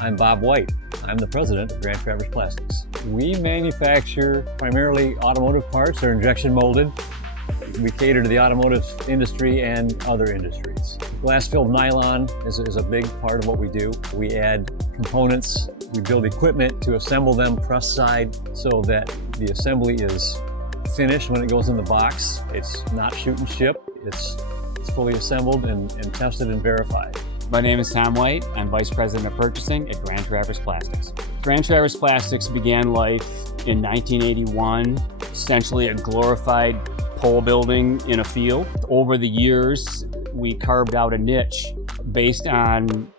I'm Bob White. I'm the president of Grand Traverse Plastics. We manufacture primarily automotive parts. They're injection molded. We cater to the automotive industry and other industries. Glass-filled nylon is a big part of what we do. We add components. We build equipment to assemble them press side so that the assembly is finished when it goes in the box. It's not shoot and ship. It's fully assembled and tested and verified. My name is Tom White. I'm Vice President of Purchasing at Grand Traverse Plastics. Grand Traverse Plastics began life in 1981, essentially a glorified pole building in a field. Over the years, we carved out a niche based on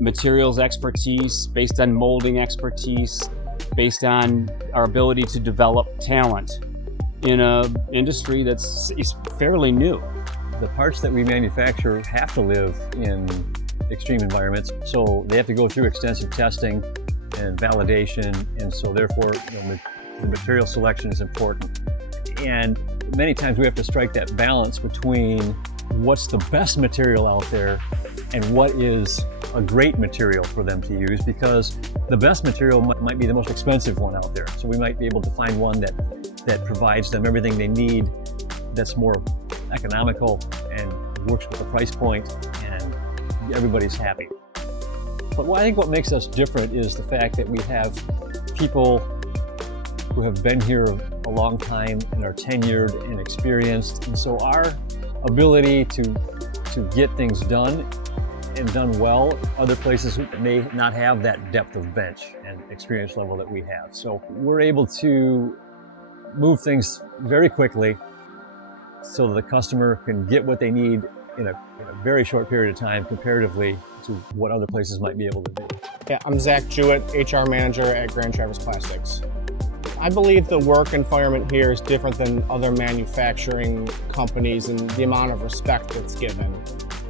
materials expertise, based on molding expertise, based on our ability to develop talent in an industry that's fairly new. The parts that we manufacture have to live in extreme environments, so they have to go through extensive testing and validation, and so therefore the material selection is important. And many times we have to strike that balance between what's the best material out there and what is a great material for them to use, because the best material might be the most expensive one out there. So we might be able to find one that provides them everything they need, that's more economical and works with the price point, and everybody's happy. But I think what makes us different is the fact that we have people who have been here a long time and are tenured and experienced. And so our ability to get things done and done well, other places may not have that depth of bench and experience level that we have. So we're able to move things very quickly so that the customer can get what they need in a very short period of time comparatively to what other places might be able to do. Yeah, I'm Zach Jewett, HR Manager at Grand Traverse Plastics. I believe the work environment here is different than other manufacturing companies and the amount of respect that's given.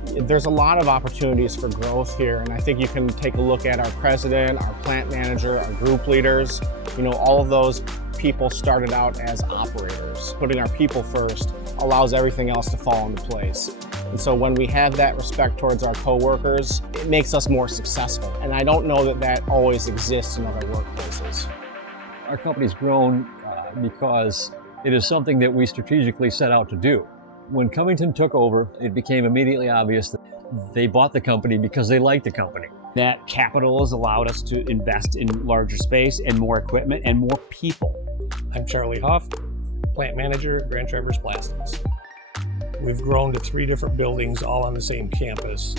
There's a lot of opportunities for growth here, and I think you can take a look at our president, our plant manager, our group leaders. You know, all of those people started out as operators. Putting our people first allows everything else to fall into place. And so when we have that respect towards our coworkers, it makes us more successful. And I don't know that that always exists in other workplaces. Our company's grown because it is something that we strategically set out to do. When Cummington took over, it became immediately obvious that they bought the company because they liked the company. That capital has allowed us to invest in larger space and more equipment and more people. I'm Charlie Huff, Plant Manager at Grand Traverse Plastics. We've grown to 3 different buildings all on the same campus.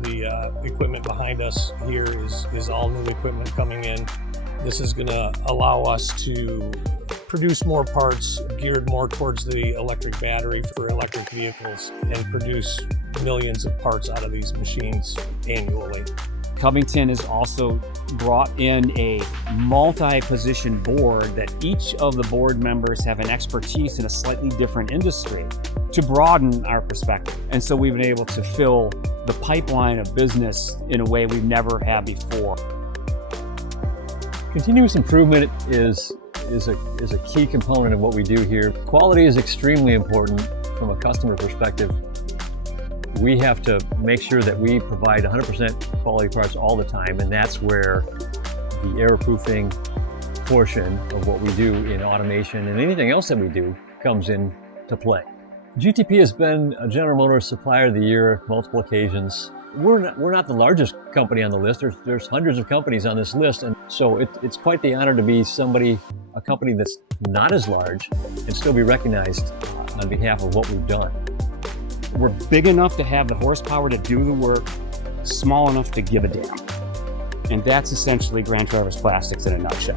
The equipment behind us here is all new equipment coming in. This is going to allow us to produce more parts geared more towards the electric battery for electric vehicles and produce millions of parts out of these machines annually. Cummington has also brought in a multi-position board that each of the board members have an expertise in a slightly different industry to broaden our perspective. And so we've been able to fill the pipeline of business in a way we've never had before. Continuous improvement is a key component of what we do here. Quality is extremely important from a customer perspective. We have to make sure that we provide 100% quality parts all the time, and that's where the airproofing portion of what we do in automation and anything else that we do comes into play. GTP has been a General Motors Supplier of the Year multiple occasions. We're not the largest company on the list. There's hundreds of companies on this list, and so it's quite the honor to be a company that's not as large and still be recognized on behalf of what we've done. We're big enough to have the horsepower to do the work, small enough to give a damn. And that's essentially Grand Traverse Plastics in a nutshell.